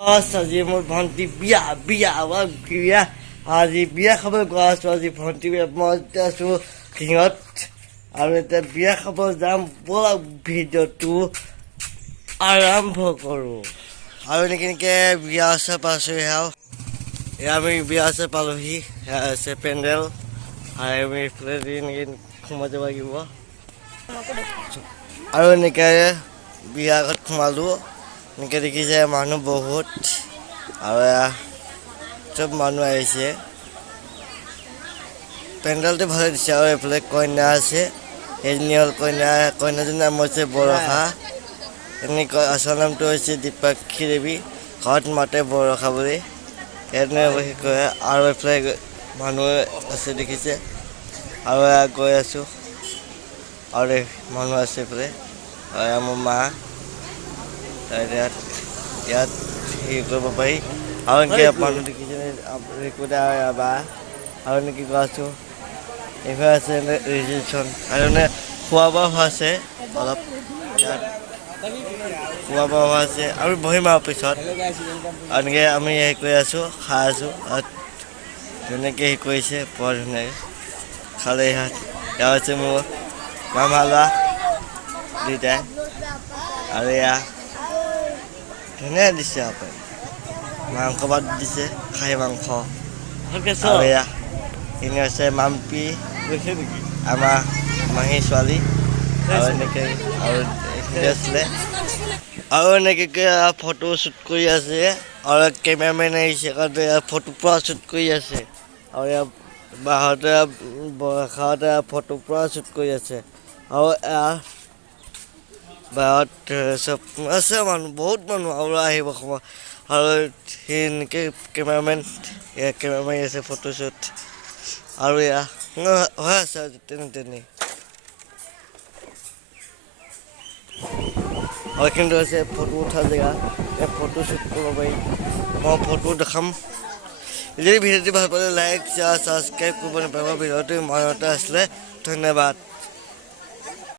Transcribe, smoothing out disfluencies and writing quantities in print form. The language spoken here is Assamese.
আজি মোৰ ভণ্টি বিয়া আজি বিয়া খাবলৈ গৈ আছোঁ। আজি ভণ্টি মই এতিয়া আছোঁ সিঙত আৰু এতিয়া বিয়া খাব যাম। ব'লা ভিডিঅ'টো আৰম্ভ কৰোঁ। আৰু এনেকৈ বিয়া আছে পাইছোঁ আৰু এয়া আমি বিয়া আছে পালোহি। সেয়া আছে পেণ্ডেল আৰু আমি এইফালে এনেকৈ সোমাই যাব লাগিব আৰু এনেকৈ বিয়া আগত সোমালোঁ। এনেকৈ দেখিছে মানুহ বহুত আৰু চব মানুহ আহিছে। পেণ্ডেলটো ভালে দিছে আৰু এইফালে কইনা আছে। এজনী হ'ল কইনাজনীৰ নাম হৈছে বৰষা। এনেকৈ আচল নামটো হৈছে দীপাক্ষী দেৱী। ঘৰত মাতে বৰষা বুলি এনে কয়। আৰু এইফালে মানুহ আছে দেখিছে আৰু গৈ আছোঁ আৰু মানুহ আছে এইফালে মোৰ মা ইয়াত হেৰি কৰিব পাৰি আৰু এনেকৈ মানুহ দেখিছে বা আৰু এনেকৈ গৈ আছোঁ। এইফালে আছে ৰিচিপশ্যন আৰু খোৱা বোৱা আছে অলপ ইয়াত খোৱা বোৱা আছে আৰু বহিম আৰু পিছত এনেকৈ আমি হেৰি কৰি আছোঁ খাই আছোঁ আৰু ধুনীয়াকৈ হেৰি কৰিছে বৰ ধুনীয়াকৈ খালে। ইয়াত হৈছে মোৰ মামা ল'ৰা দুইটাই আৰু এয়া ধুনীয়া দিছে আপুনি মাংস ভাত দিছে খাহী মাংস আৰু এয়া এনে হৈছে মাম্পী আমাৰ মাহী ছোৱালী আৰু এনেকৈ আৰু এইখিনি আছিলে আৰু এনেকৈ ফটো শ্বুট কৰি আছে আৰু কেমেৰামেন আহিছে কাৰণে ফটো পুৰা শ্বুট কৰি আছে আৰু ইয়াৰ বাহঁতে বৰষাহঁতে ফটো পুৰা শ্বুট কৰি আছে আৰু বাহঁত চব আছে মানুহ বহুত মানুহ আৰু আহিব সময় আৰু সেই এনেকৈ কেমেৰামেন মাৰি আছে ফটো শ্বুট আৰু হৈ আছে আৰু তেনে আৰু কিন্তু হৈছে ফটো উঠা জেগা। ইয়াত ফটো শ্বুট কৰিব পাৰি। মই ফটো দেখাম। যদি ভিডিঅ'টো ভাল পালে লাইক শ্বেয়াৰ ছাবস্ক্ৰাইব কৰিব নাপাব। ভিডিঅ'টো মনতে আছিলে। ধন্যবাদ।